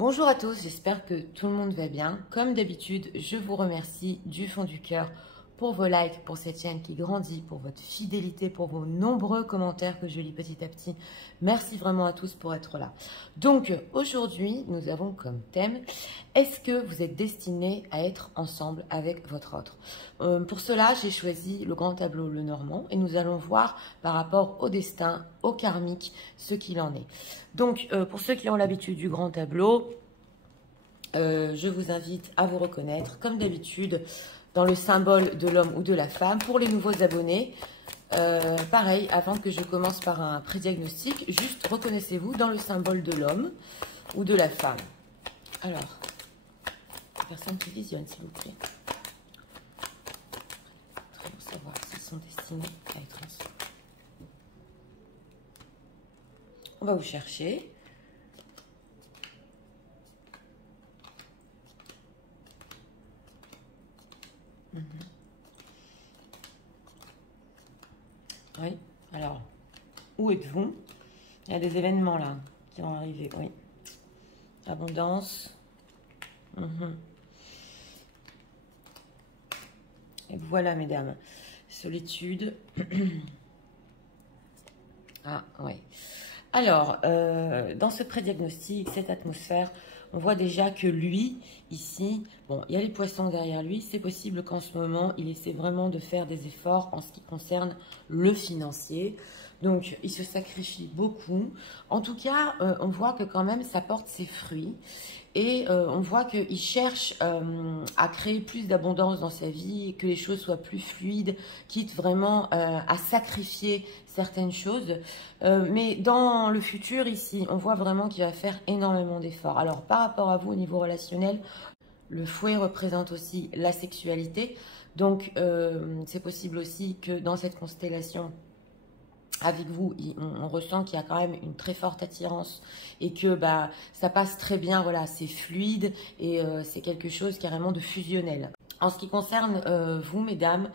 Bonjour à tous, j'espère que tout le monde va bien. Comme d'habitude, je vous remercie du fond du cœur pour vos likes, pour cette chaîne qui grandit, pour votre fidélité, pour vos nombreux commentaires que je lis petit à petit. Merci vraiment à tous pour être là. Donc aujourd'hui, nous avons comme thème, est-ce que vous êtes destinés à être ensemble avec votre autre? Pour cela, j'ai choisi le grand tableau Lenormand et nous allons voir par rapport au destin, au karmique, ce qu'il en est. Donc pour ceux qui ont l'habitude du grand tableau, je vous invite à vous reconnaître, comme d'habitude, dans le symbole de l'homme ou de la femme. Pour les nouveaux abonnés, pareil, avant que je commence par un prédiagnostic, juste reconnaissez-vous dans le symbole de l'homme ou de la femme. Alors, personne qui visionne, s'il vous plaît. Très bon savoir s'ils sont destinés à être ensemble. On va vous chercher. Oui, alors, où êtes-vous? Il y a des événements là qui vont arriver, oui. Abondance. Et voilà, mesdames. Solitude. Ah, oui. Alors, dans ce prédiagnostic, cette atmosphère, on voit déjà que lui, ici, bon, il y a les poissons derrière lui. C'est possible qu'en ce moment, il essaie vraiment de faire des efforts en ce qui concerne le financier. Donc, il se sacrifie beaucoup. En tout cas, on voit que quand même, ça porte ses fruits. Et on voit qu'il cherche à créer plus d'abondance dans sa vie, que les choses soient plus fluides, quitte vraiment à sacrifier certaines choses. Mais dans le futur, ici, on voit vraiment qu'il va faire énormément d'efforts. Alors, par rapport à vous, au niveau relationnel, le fouet représente aussi la sexualité. Donc, c'est possible aussi que dans cette constellation, avec vous, on ressent qu'il y a quand même une très forte attirance et que bah, ça passe très bien, voilà, c'est fluide et c'est quelque chose carrément de fusionnel. En ce qui concerne vous, mesdames,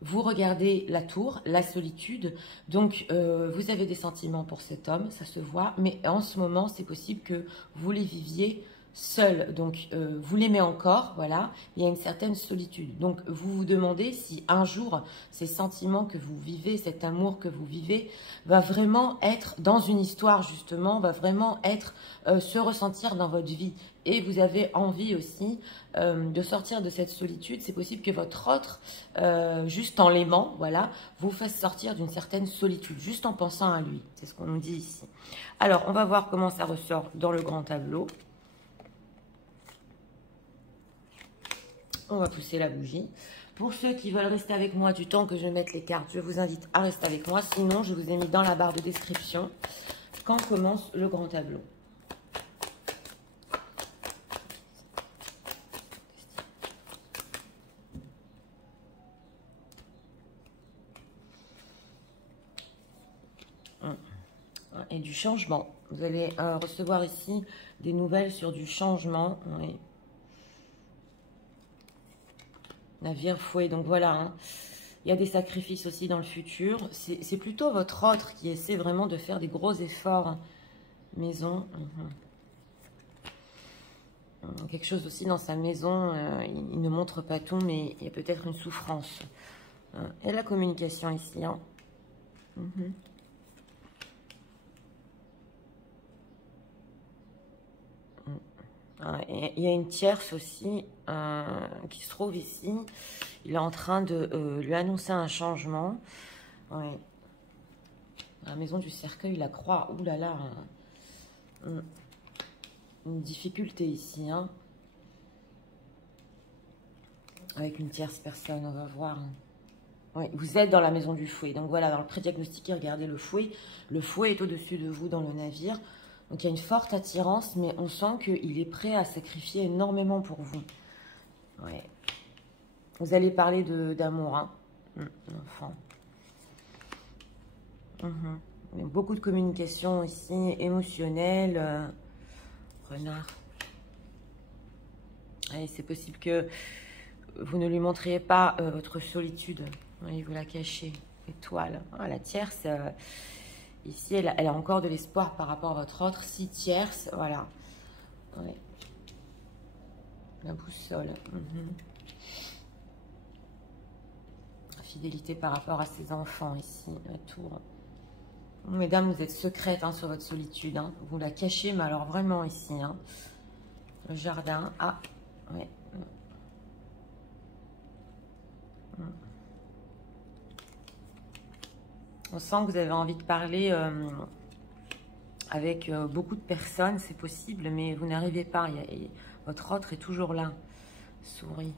vous regardez la tour, la solitude, donc vous avez des sentiments pour cet homme, ça se voit, mais en ce moment, c'est possible que vous les viviez seul, donc vous l'aimez encore, voilà, il y a une certaine solitude. Donc vous vous demandez si un jour ces sentiments que vous vivez, cet amour que vous vivez, va vraiment être dans une histoire justement, va vraiment être se ressentir dans votre vie. Et vous avez envie aussi de sortir de cette solitude. C'est possible que votre autre, juste en l'aimant, voilà, vous fasse sortir d'une certaine solitude, juste en pensant à lui. C'est ce qu'on nous dit ici. Alors, on va voir comment ça ressort dans le grand tableau. On va pousser la bougie. Pour ceux qui veulent rester avec moi du temps que je mette les cartes, je vous invite à rester avec moi. Sinon, je vous ai mis dans la barre de description quand commence le grand tableau. Et du changement. Vous allez recevoir ici des nouvelles sur du changement. Oui. Navire fouet, donc voilà, hein. Il y a des sacrifices aussi dans le futur. C'est plutôt votre autre qui essaie vraiment de faire des gros efforts. Maison. Quelque chose aussi dans sa maison, il ne montre pas tout, mais il y a peut-être une souffrance. Et la communication ici. Hein. Il y a une tierce aussi qui se trouve ici. Il est en train de lui annoncer un changement. Oui. La maison du cercueil, la croix. Ouh là là. Une difficulté ici. Hein. Avec une tierce personne, on va voir. Oui, vous êtes dans la maison du fouet. Donc voilà, dans le prédiagnostic, regardez le fouet. Le fouet est au-dessus de vous dans le navire. Donc, il y a une forte attirance, mais on sent qu'il est prêt à sacrifier énormément pour vous. Ouais. Vous allez parler d'amour, hein. Enfin. Beaucoup de communication ici, émotionnelle. Renard. C'est possible que vous ne lui montriez pas votre solitude. Oui, vous la cachez. Étoile. Ah, la tierce... Ici, elle a encore de l'espoir par rapport à votre autre. 6 tierces, voilà. Ouais. La boussole. Fidélité par rapport à ses enfants ici, la tour. Mesdames, vous êtes secrètes hein, sur votre solitude. Hein. Vous la cachez, mais alors vraiment ici. Hein. Le jardin. Ah, ouais. On sent que vous avez envie de parler avec beaucoup de personnes, c'est possible, mais vous n'arrivez pas. Votre autre est toujours là. Souris.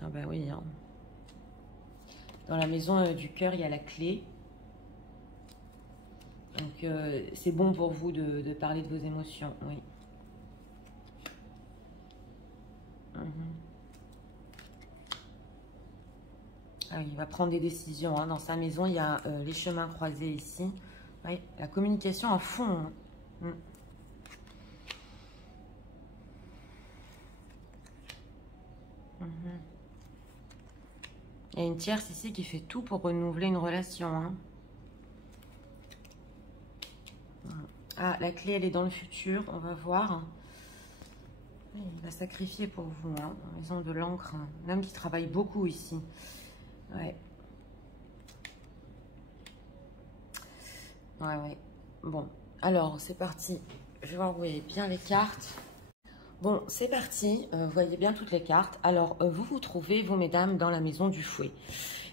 Ah bah oui. Hein. Dans la maison du cœur, il y a la clé. Donc, c'est bon pour vous de parler de vos émotions, oui. Ah oui, il va prendre des décisions. Hein. Dans sa maison, il y a les chemins croisés ici. Oui, la communication à fond. Hein. Il y a une tierce ici qui fait tout pour renouveler une relation. Hein. Ah, la clé, elle est dans le futur. On va voir. Il va sacrifier pour vous. Hein, en raison de l'encre. Un homme qui travaille beaucoup ici. Ouais. Ouais. Bon, alors, c'est parti. Je vais envoyer bien les cartes. Bon, c'est parti. Vous voyez bien toutes les cartes. Alors, vous vous trouvez, vous, mesdames, dans la maison du fouet.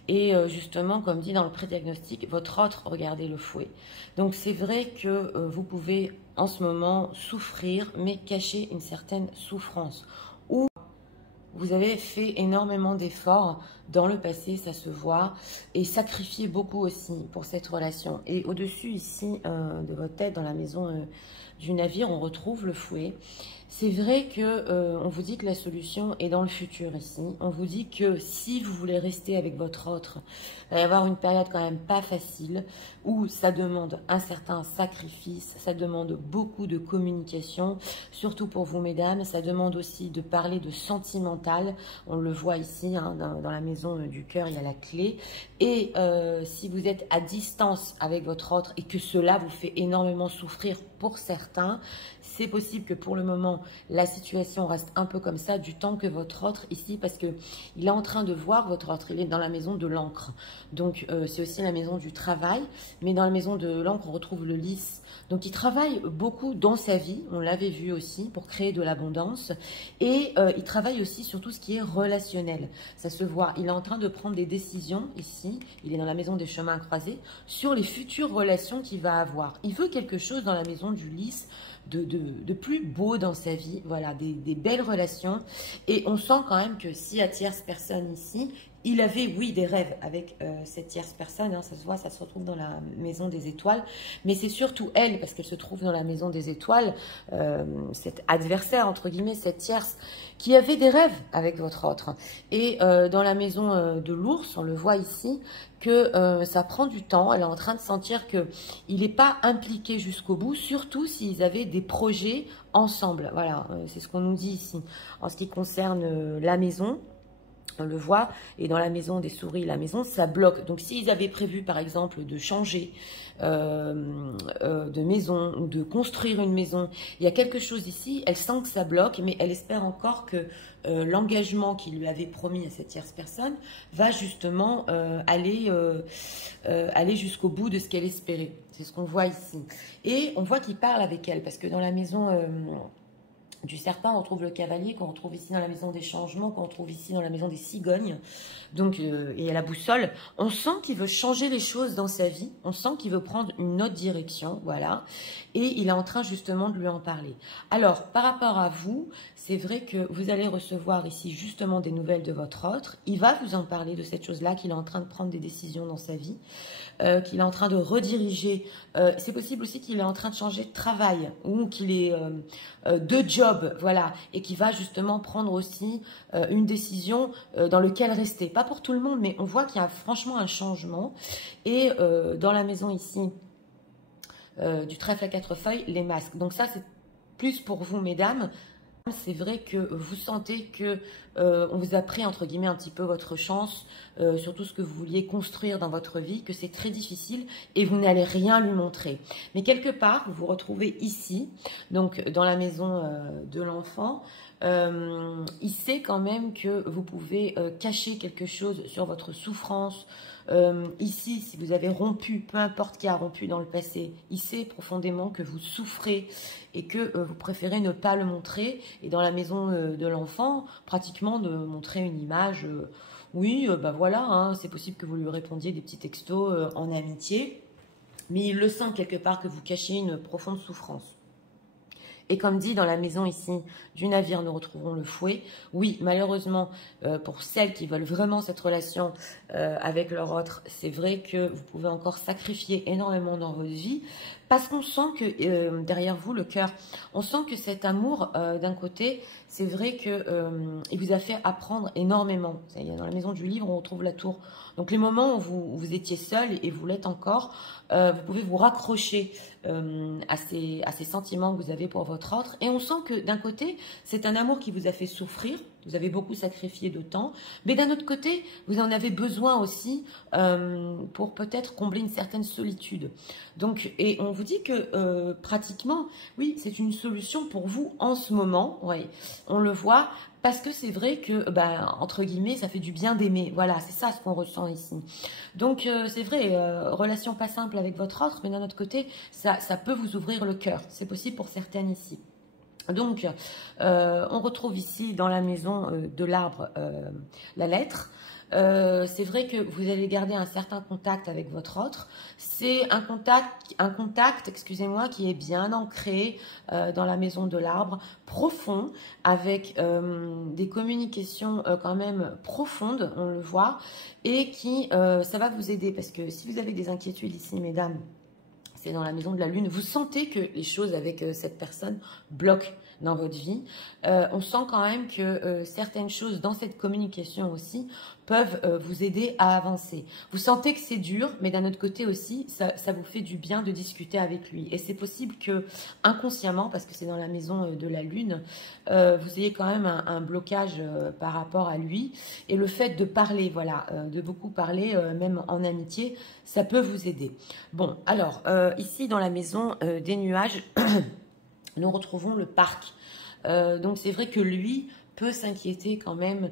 Et justement, comme dit dans le pré-diagnostic, votre autre, regardez le fouet. Donc, c'est vrai que vous pouvez, en ce moment, souffrir, mais cacher une certaine souffrance. Ou vous avez fait énormément d'efforts dans le passé, ça se voit, et sacrifié beaucoup aussi pour cette relation. Et au-dessus, ici, de votre tête, dans la maison du navire, on retrouve le fouet. C'est vrai que on vous dit que la solution est dans le futur ici. On vous dit que si vous voulez rester avec votre autre, il va y avoir une période quand même pas facile où ça demande un certain sacrifice, ça demande beaucoup de communication, surtout pour vous mesdames. Ça demande aussi de parler de sentimental. On le voit ici, hein, dans la maison du cœur, il y a la clé. Et si vous êtes à distance avec votre autre et que cela vous fait énormément souffrir pour certains, c'est possible que pour le moment, la situation reste un peu comme ça, du temps que votre autre ici, parce que il est en train de voir votre autre, il est dans la maison de l'encre. Donc, c'est aussi la maison du travail, mais dans la maison de l'encre, on retrouve le lys. Donc, il travaille beaucoup dans sa vie, on l'avait vu aussi, pour créer de l'abondance. Et il travaille aussi sur tout ce qui est relationnel. Ça se voit, il est en train de prendre des décisions ici, il est dans la maison des chemins croisés, sur les futures relations qu'il va avoir. Il veut quelque chose dans la maison du lys, de plus beau dans sa vie, voilà, des belles relations. Et on sent quand même que si la tierce personne ici, il avait, oui, des rêves avec cette tierce personne, hein, ça se voit, ça se retrouve dans la maison des étoiles, mais c'est surtout elle, parce qu'elle se trouve dans la maison des étoiles, cet adversaire, entre guillemets, cette tierce, qui avait des rêves avec votre autre. Et dans la maison de l'ours, on le voit ici, que ça prend du temps. Elle est en train de sentir qu'il n'est pas impliqué jusqu'au bout, surtout s'ils avaient des projets ensemble. Voilà, c'est ce qu'on nous dit ici. En ce qui concerne la maison, on le voit, et dans la maison des souris, la maison, ça bloque. Donc, s'ils avaient prévu, par exemple, de changer de maison, ou de construire une maison, il y a quelque chose ici, elle sent que ça bloque, mais elle espère encore que l'engagement qu'il lui avait promis à cette tierce personne va justement aller jusqu'au bout de ce qu'elle espérait. C'est ce qu'on voit ici. Et on voit qu'il parle avec elle, parce que dans la maison du serpent, on retrouve le cavalier, qu'on retrouve ici dans la maison des changements, qu'on retrouve ici dans la maison des cigognes, donc, et à la boussole. On sent qu'il veut changer les choses dans sa vie, on sent qu'il veut prendre une autre direction, voilà, et il est en train justement de lui en parler. Alors, par rapport à vous, c'est vrai que vous allez recevoir ici justement des nouvelles de votre autre, il va vous en parler de cette chose-là, qu'il est en train de prendre des décisions dans sa vie, qu'il est en train de rediriger. C'est possible aussi qu'il est en train de changer de travail ou qu'il est de job, voilà, et qu'il va justement prendre aussi une décision dans laquelle rester. Pas pour tout le monde, mais on voit qu'il y a franchement un changement. Et dans la maison ici du trèfle à 4 feuilles, les masques. Donc ça, c'est plus pour vous, mesdames. c'est vrai que vous sentez que on vous a pris entre guillemets un petit peu votre chance sur tout ce que vous vouliez construire dans votre vie, que c'est très difficile et vous n'allez rien lui montrer. Mais quelque part, vous vous retrouvez ici, donc dans la maison de l'enfant. Il sait quand même que vous pouvez cacher quelque chose sur votre souffrance. Ici, si vous avez rompu, peu importe qui a rompu dans le passé, il sait profondément que vous souffrez et que vous préférez ne pas le montrer. Et dans la maison de l'enfant, pratiquement de montrer une image, oui, bah voilà, hein, c'est possible que vous lui répondiez des petits textos en amitié, mais il le sent quelque part que vous cachez une profonde souffrance. Et comme dit dans la maison ici du navire, nous retrouvons le fouet. Oui, malheureusement, pour celles qui veulent vraiment cette relation avec leur autre, c'est vrai que vous pouvez encore sacrifier énormément dans votre vie. Parce qu'on sent que derrière vous, le cœur, on sent que cet amour, d'un côté, c'est vrai qu'il vous a fait apprendre énormément. Dans la maison du livre, on retrouve la tour. Donc les moments où vous étiez seul et vous l'êtes encore, vous pouvez vous raccrocher à ces sentiments que vous avez pour votre autre. Et on sent que d'un côté, c'est un amour qui vous a fait souffrir. Vous avez beaucoup sacrifié de temps. Mais d'un autre côté, vous en avez besoin aussi pour peut-être combler une certaine solitude. Donc, et on vous dit que pratiquement, oui, c'est une solution pour vous en ce moment. Oui, on le voit. Parce que c'est vrai que, entre guillemets, ça fait du bien d'aimer. Voilà, c'est ça ce qu'on ressent ici. Donc, c'est vrai, relation pas simple avec votre autre, mais d'un autre côté, ça peut vous ouvrir le cœur. C'est possible pour certaines ici. Donc, on retrouve ici dans la maison de l'arbre la lettre. C'est vrai que vous allez garder un certain contact avec votre autre. C'est un contact, excusez-moi, qui est bien ancré dans la maison de l'arbre, profond, avec des communications quand même profondes, on le voit, et qui, ça va vous aider, parce que si vous avez des inquiétudes ici, mesdames, c'est dans la maison de la lune, vous sentez que les choses avec cette personne bloquent dans votre vie. On sent quand même que certaines choses dans cette communication aussi peuvent vous aider à avancer. Vous sentez que c'est dur, mais d'un autre côté aussi, ça vous fait du bien de discuter avec lui. Et c'est possible que inconsciemment, parce que c'est dans la maison de la lune, vous ayez quand même un blocage par rapport à lui. Et le fait de parler, voilà, de beaucoup parler, même en amitié, ça peut vous aider. Bon, alors, ici dans la maison des nuages, nous retrouvons le parc. Donc c'est vrai que lui peut s'inquiéter quand même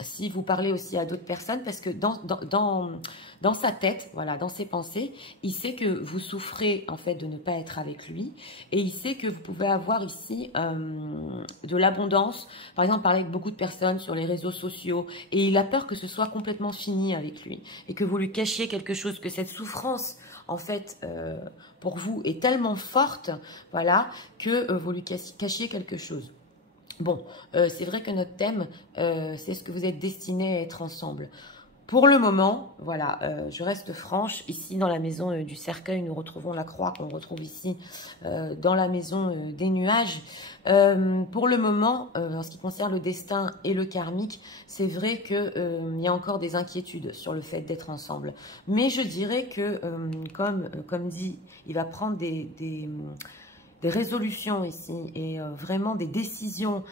si vous parlez aussi à d'autres personnes, parce que dans sa tête, voilà, dans ses pensées, il sait que vous souffrez en fait de ne pas être avec lui, et il sait que vous pouvez avoir ici de l'abondance, par exemple parler avec beaucoup de personnes sur les réseaux sociaux, et il a peur que ce soit complètement fini avec lui, et que vous lui cachiez quelque chose, que cette souffrance en fait, pour vous est tellement forte, voilà, que vous lui cachiez quelque chose. Bon, c'est vrai que notre thème, c'est ce que vous êtes destinés à être ensemble. Pour le moment, voilà, je reste franche. Ici, dans la maison du cercueil, nous retrouvons la croix qu'on retrouve ici dans la maison des nuages. Pour le moment, en ce qui concerne le destin et le karmique, c'est vrai qu'il y a encore des inquiétudes sur le fait d'être ensemble. Mais je dirais que, comme dit, il va prendre des résolutions ici et vraiment des décisions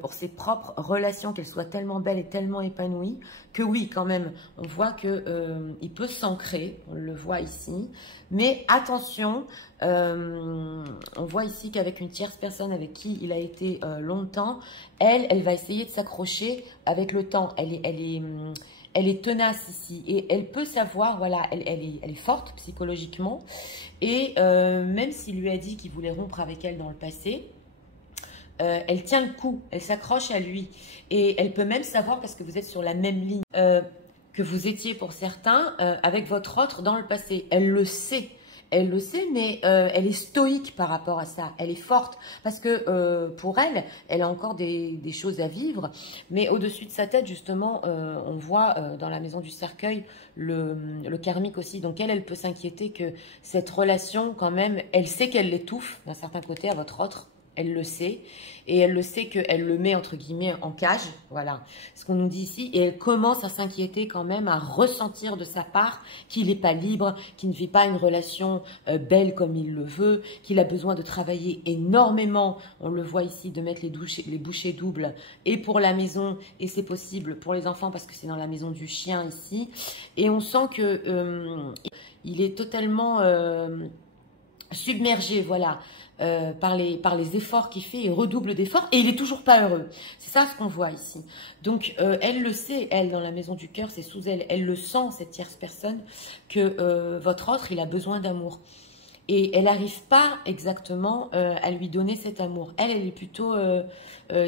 pour ses propres relations, qu'elles soient tellement belles et tellement épanouies, que oui, quand même, on voit qu'il peut s'ancrer, on le voit ici, mais attention, on voit ici qu'avec une tierce personne avec qui il a été longtemps, elle va essayer de s'accrocher avec le temps, elle est tenace ici et elle peut savoir, voilà, elle est forte psychologiquement, et même s'il lui a dit qu'il voulait rompre avec elle dans le passé, elle tient le coup, elle s'accroche à lui, et elle peut même savoir, parce que vous êtes sur la même ligne, que vous étiez pour certains avec votre autre dans le passé. Elle le sait. Elle le sait, mais elle est stoïque par rapport à ça. Elle est forte parce que pour elle, elle a encore des choses à vivre. Mais au-dessus de sa tête, justement, on voit dans la maison du cercueil le karmique aussi. Donc elle peut s'inquiéter que cette relation, quand même, elle sait qu'elle l'étouffe d'un certain côté à votre autre. elle le sait. Et elle le sait qu'elle le met, entre guillemets, en cage. Voilà ce qu'on nous dit ici. Et elle commence à s'inquiéter quand même, à ressentir de sa part qu'il n'est pas libre, qu'il ne vit pas une relation belle comme il le veut, qu'il a besoin de travailler énormément. On le voit ici, de mettre les bouchées doubles et pour la maison, et c'est possible pour les enfants parce que c'est dans la maison du chien ici. Et on sent que il est totalement submergé, voilà, par les efforts qu'il fait, il redouble d'efforts et il est toujours pas heureux. C'est ça ce qu'on voit ici. Donc, elle le sait, elle, dans la maison du cœur, c'est sous elle. Elle le sent, cette tierce personne, que votre autre, il a besoin d'amour. Et elle n'arrive pas exactement à lui donner cet amour. Elle est plutôt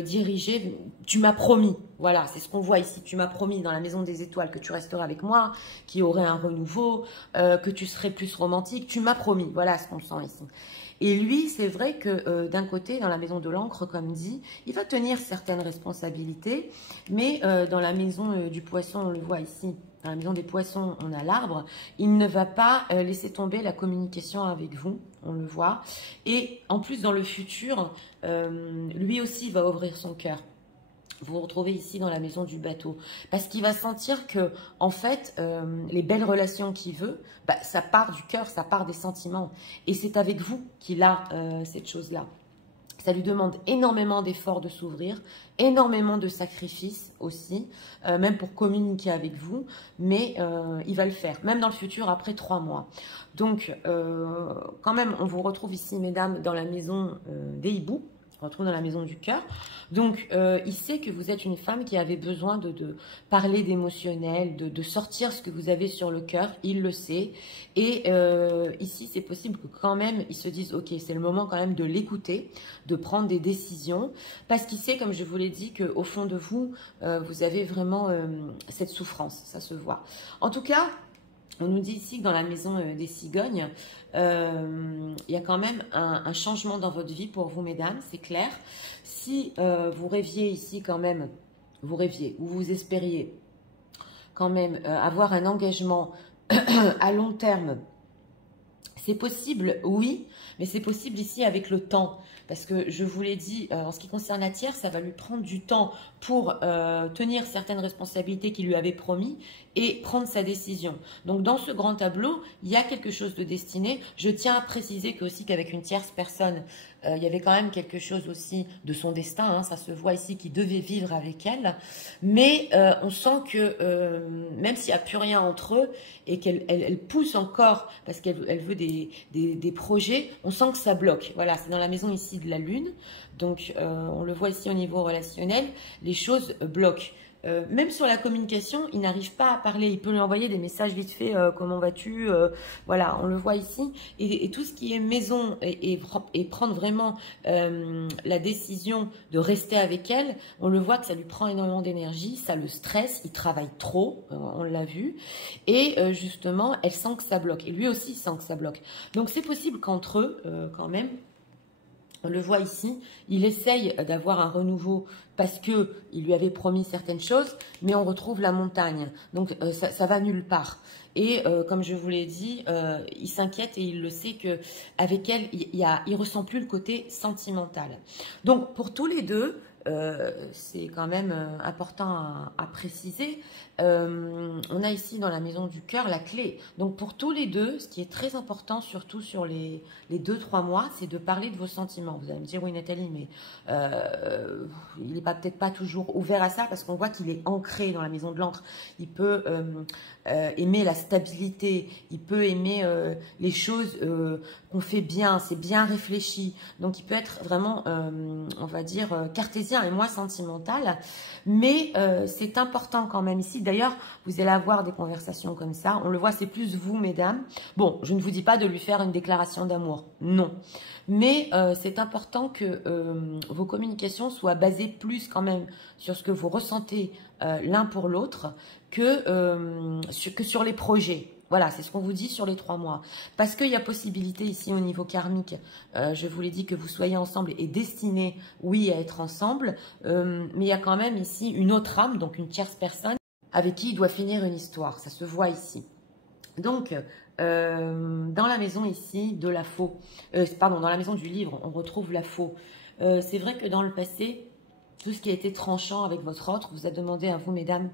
dirigée. Tu m'as promis, voilà, c'est ce qu'on voit ici. Tu m'as promis dans la maison des étoiles que tu resterais avec moi, qu'il y aurait un renouveau, que tu serais plus romantique. Tu m'as promis, voilà ce qu'on sent ici. Et lui, c'est vrai que d'un côté, dans la maison de l'encre, comme dit, il va tenir certaines responsabilités, mais dans la maison du poisson, on le voit ici, dans la maison des poissons, on a l'arbre, il ne va pas laisser tomber la communication avec vous, on le voit. Et en plus, dans le futur, lui aussi va ouvrir son cœur. Vous vous retrouvez ici dans la maison du bateau. Parce qu'il va sentir que, en fait, les belles relations qu'il veut, bah, ça part du cœur, ça part des sentiments. Et c'est avec vous qu'il a cette chose-là. Ça lui demande énormément d'efforts de s'ouvrir, énormément de sacrifices aussi, même pour communiquer avec vous, mais il va le faire, même dans le futur, après 3 mois. Donc, quand même, on vous retrouve ici, mesdames, dans la maison des hiboux. On retrouve dans la maison du cœur. Donc, il sait que vous êtes une femme qui avait besoin de parler d'émotionnel, de sortir ce que vous avez sur le cœur. Il le sait. Et ici, c'est possible que quand même, ils se disent, ok, c'est le moment quand même de l'écouter, de prendre des décisions. Parce qu'il sait, comme je vous l'ai dit, qu'au fond de vous, vous avez vraiment cette souffrance. Ça se voit. En tout cas, on nous dit ici que dans la maison des cigognes, il y a quand même un changement dans votre vie pour vous, mesdames, c'est clair. Si vous rêviez ici quand même, vous rêviez ou vous espériez quand même avoir un engagement à long terme, c'est possible, oui, mais c'est possible ici avec le temps. Parce que je vous l'ai dit, en ce qui concerne la tierce, ça va lui prendre du temps pour tenir certaines responsabilités qu'il lui avait promis et prendre sa décision. Donc, dans ce grand tableau, il y a quelque chose de destiné. Je tiens à préciser qu'avec une tierce personne, il y avait quand même quelque chose aussi de son destin. Hein, ça se voit ici qu'il devait vivre avec elle. Mais on sent que même s'il n'y a plus rien entre eux et qu'elle pousse encore parce qu'elle veut des projets, on sent que ça bloque. Voilà, c'est dans la maison ici de la Lune. Donc, on le voit ici au niveau relationnel, les choses bloquent. Même sur la communication, il n'arrive pas à parler. Il peut lui envoyer des messages vite fait, comment vas-tu, voilà, on le voit ici. Et tout ce qui est maison et prendre vraiment la décision de rester avec elle, on le voit que ça lui prend énormément d'énergie, ça le stresse, il travaille trop, on l'a vu. Et justement, elle sent que ça bloque. Et lui aussi sent que ça bloque. Donc c'est possible qu'entre eux, quand même, on le voit ici, il essaye d'avoir un renouveau parce qu'il lui avait promis certaines choses, mais on retrouve la montagne. Donc, ça va nulle part. Et comme je vous l'ai dit, il s'inquiète et il le sait qu'avec elle, il ressent plus le côté sentimental. Donc, pour tous les deux, c'est quand même important à préciser. On a ici dans la maison du cœur la clé. Donc pour tous les deux, ce qui est très important, surtout sur les 2-3 mois, c'est de parler de vos sentiments. Vous allez me dire, oui Nathalie, mais il n'est peut-être pas toujours ouvert à ça parce qu'on voit qu'il est ancré dans la maison de l'encre. Il peut aimer la stabilité, il peut aimer les choses qu'on fait bien, c'est bien réfléchi. Donc il peut être vraiment, on va dire, cartésien et moins sentimental. Mais c'est important quand même ici. D'ailleurs, vous allez avoir des conversations comme ça. On le voit, c'est plus vous, mesdames. Bon, je ne vous dis pas de lui faire une déclaration d'amour. Non. Mais c'est important que vos communications soient basées plus quand même sur ce que vous ressentez l'un pour l'autre que sur les projets. Voilà, c'est ce qu'on vous dit sur les 3 mois. Parce qu'il y a possibilité ici au niveau karmique, je vous l'ai dit, que vous soyez ensemble et destinés, oui, à être ensemble. Mais il y a quand même ici une autre âme, donc une tierce personne, avec qui il doit finir une histoire. Ça se voit ici. Donc, dans la maison ici de la faux, pardon, dans la maison du livre, on retrouve la faux. C'est vrai que dans le passé, tout ce qui a été tranchant avec votre autre vous a demandé à vous, mesdames,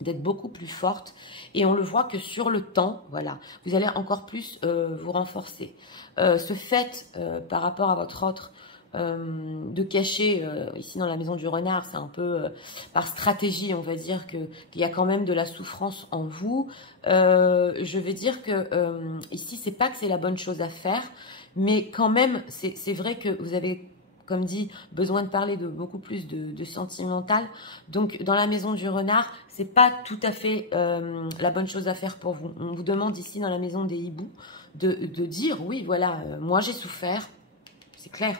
d'être beaucoup plus forte. Et on le voit que sur le temps, voilà, vous allez encore plus vous renforcer. Ce fait, par rapport à votre autre, de cacher, ici dans la maison du renard, c'est un peu par stratégie, on va dire qu'il y a quand même de la souffrance en vous. Je veux dire que ici, c'est pas que c'est la bonne chose à faire, mais quand même, c'est vrai que vous avez, comme dit, besoin de parler de beaucoup plus de sentimental. Donc, dans la maison du renard, c'est pas tout à fait la bonne chose à faire pour vous. On vous demande ici, dans la maison des hiboux, de dire, oui, voilà, moi j'ai souffert, c'est clair.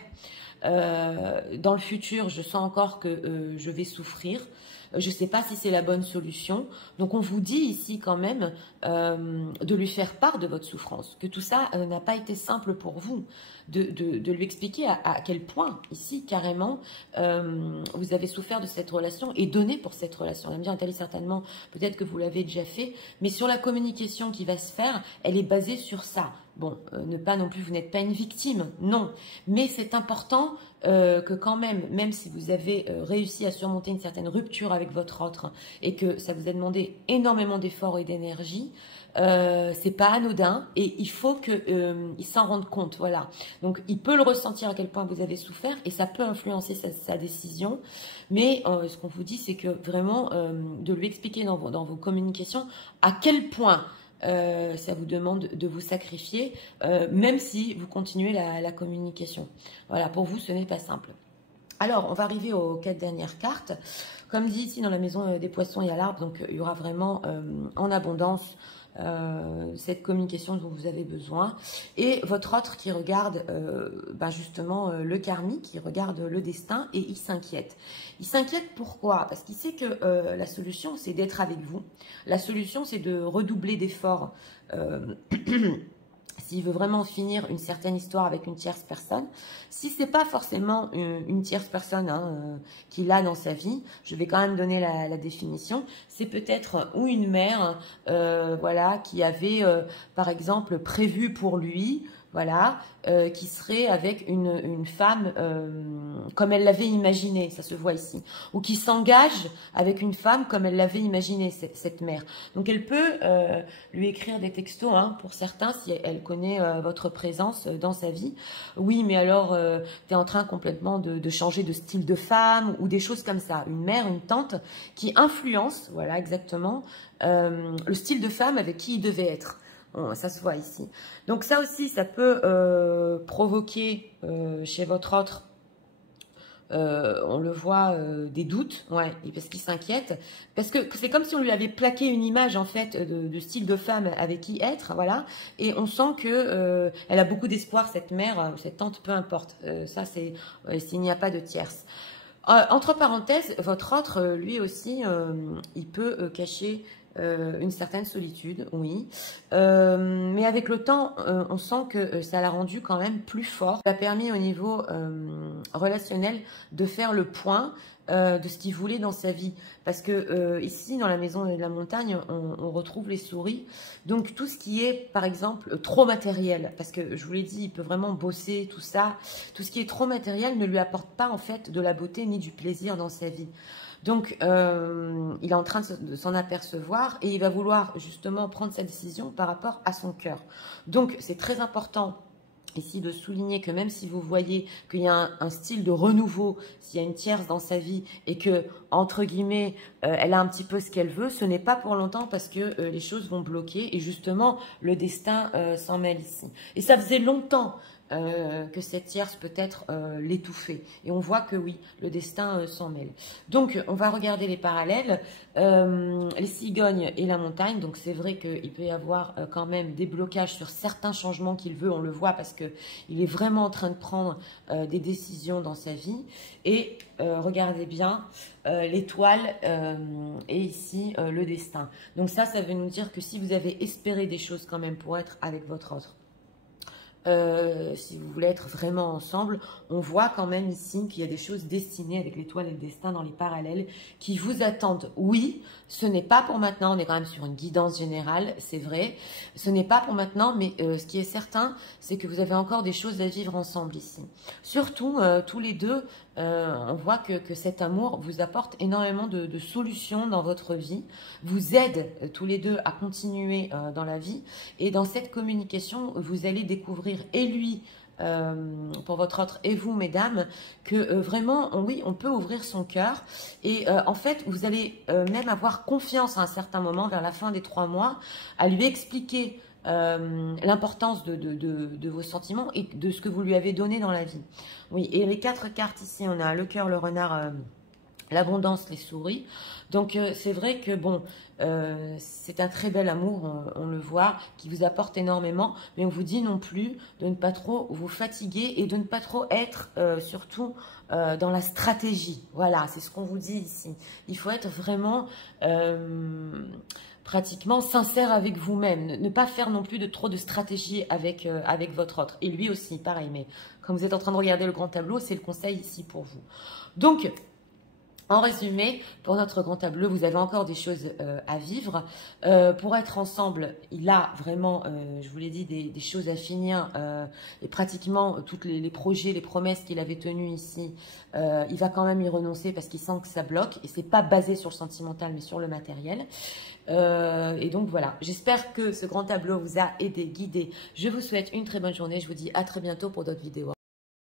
Dans le futur, je sens encore que je vais souffrir. Je ne sais pas si c'est la bonne solution. Donc, on vous dit ici quand même de lui faire part de votre souffrance, que tout ça n'a pas été simple pour vous, de lui expliquer à quel point, ici, carrément, vous avez souffert de cette relation et donné pour cette relation. On va me dire, Nathalie, certainement, peut-être que vous l'avez déjà fait, mais sur la communication qui va se faire, elle est basée sur ça. Bon, ne pas non plus, vous n'êtes pas une victime, non. Mais c'est important que quand même si vous avez réussi à surmonter une certaine rupture avec votre autre et que ça vous a demandé énormément d'efforts et d'énergie, c'est pas anodin et il faut qu'il s'en rende compte, voilà. Donc, il peut le ressentir à quel point vous avez souffert et ça peut influencer sa décision. Mais ce qu'on vous dit, c'est que vraiment, de lui expliquer dans vos communications à quel point ça vous demande de vous sacrifier, même si vous continuez la communication. Voilà, pour vous, ce n'est pas simple. Alors, on va arriver aux 4 dernières cartes. Comme dit ici, dans la maison des poissons, il y a l'arbre, donc il y aura vraiment en abondance cette communication dont vous avez besoin. Et votre autre qui regarde justement le karmique, qui regarde le destin et il s'inquiète. Il s'inquiète pourquoi? Parce qu'il sait que la solution, c'est d'être avec vous. La solution, c'est de redoubler d'efforts. S'il veut vraiment finir une certaine histoire avec une tierce personne, si c'est pas forcément une tierce personne qu'il a dans sa vie, je vais quand même donner la définition, c'est peut-être ou une mère voilà, qui avait par exemple prévu pour lui, voilà, qui serait avec une femme comme elle l'avait imaginé, ça se voit ici, ou qui s'engage avec une femme comme elle l'avait imaginé, cette mère. Donc elle peut lui écrire des textos, pour certains, si elle connaît votre présence dans sa vie. Oui, mais alors, tu es en train complètement de changer de style de femme, ou des choses comme ça. Une mère, une tante, qui influence, voilà, exactement, le style de femme avec qui il devait être. Ça se voit ici. Donc ça aussi, ça peut provoquer chez votre autre, on le voit, des doutes, ouais, parce qu'il s'inquiète. Parce que c'est comme si on lui avait plaqué une image, en fait, de style de femme avec qui être, voilà. Et on sent que elle a beaucoup d'espoir, cette mère, cette tante, peu importe. Ça, c'est s'il n'y a pas de tierce. Entre parenthèses, votre autre, lui aussi, il peut cacher une certaine solitude, oui. Mais avec le temps, on sent que ça l'a rendu quand même plus fort. Ça a permis au niveau relationnel de faire le point de ce qu'il voulait dans sa vie. Parce que ici, dans la maison de la montagne, on retrouve les souris. Donc, tout ce qui est, par exemple, trop matériel, parce que je vous l'ai dit, il peut vraiment bosser, tout ça. Tout ce qui est trop matériel ne lui apporte pas, en fait, de la beauté ni du plaisir dans sa vie. Donc, il est en train de s'en apercevoir et il va vouloir justement prendre sa décision par rapport à son cœur. Donc, c'est très important ici de souligner que même si vous voyez qu'il y a un style de renouveau, s'il y a une tierce dans sa vie et que, entre guillemets, elle a un petit peu ce qu'elle veut, ce n'est pas pour longtemps parce que les choses vont bloquer et justement, le destin s'en mêle ici. Et ça faisait longtemps que cette tierce peut-être l'étouffer. Et on voit que oui, le destin s'en mêle. Donc, on va regarder les parallèles. Les cigognes et la montagne. Donc, c'est vrai qu'il peut y avoir quand même des blocages sur certains changements qu'il veut. On le voit parce qu'il est vraiment en train de prendre des décisions dans sa vie. Et regardez bien, l'étoile et ici le destin. Donc ça veut nous dire que si vous avez espéré des choses quand même pour être avec votre autre, si vous voulez être vraiment ensemble, on voit quand même ici qu'il y a des choses destinées avec l'étoile et le destin dans les parallèles qui vous attendent. Oui, ce n'est pas pour maintenant, on est quand même sur une guidance générale, c'est vrai. Ce n'est pas pour maintenant, mais ce qui est certain, c'est que vous avez encore des choses à vivre ensemble ici. Surtout, tous les deux, on voit que cet amour vous apporte énormément de solutions dans votre vie, vous aide tous les deux à continuer dans la vie. Et dans cette communication, vous allez découvrir, et lui, pour votre autre, et vous, mesdames, que vraiment, oui, on peut ouvrir son cœur. Et en fait, vous allez même avoir confiance à un certain moment, vers la fin des 3 mois, à lui expliquer l'importance de vos sentiments et de ce que vous lui avez donné dans la vie. Oui, et les 4 cartes ici, on a le cœur, le renard, l'abondance, les souris. Donc c'est vrai que bon, c'est un très bel amour, on le voit, qui vous apporte énormément, mais on vous dit non plus de ne pas trop vous fatiguer et de ne pas trop être surtout dans la stratégie. Voilà, c'est ce qu'on vous dit ici. Il faut être vraiment pratiquement sincère avec vous-même, ne pas faire non plus de trop de stratégie avec, avec votre autre. Et lui aussi, pareil, mais comme vous êtes en train de regarder le grand tableau, c'est le conseil ici pour vous. Donc, en résumé, pour notre grand tableau, vous avez encore des choses à vivre. Pour être ensemble, il a vraiment, je vous l'ai dit, des choses à finir. Et pratiquement tous les projets, les promesses qu'il avait tenues ici, il va quand même y renoncer parce qu'il sent que ça bloque. Et ce n'est pas basé sur le sentimental, mais sur le matériel. Et donc voilà, j'espère que ce grand tableau vous a aidé, guidé. Je vous souhaite une très bonne journée. Je vous dis à très bientôt pour d'autres vidéos.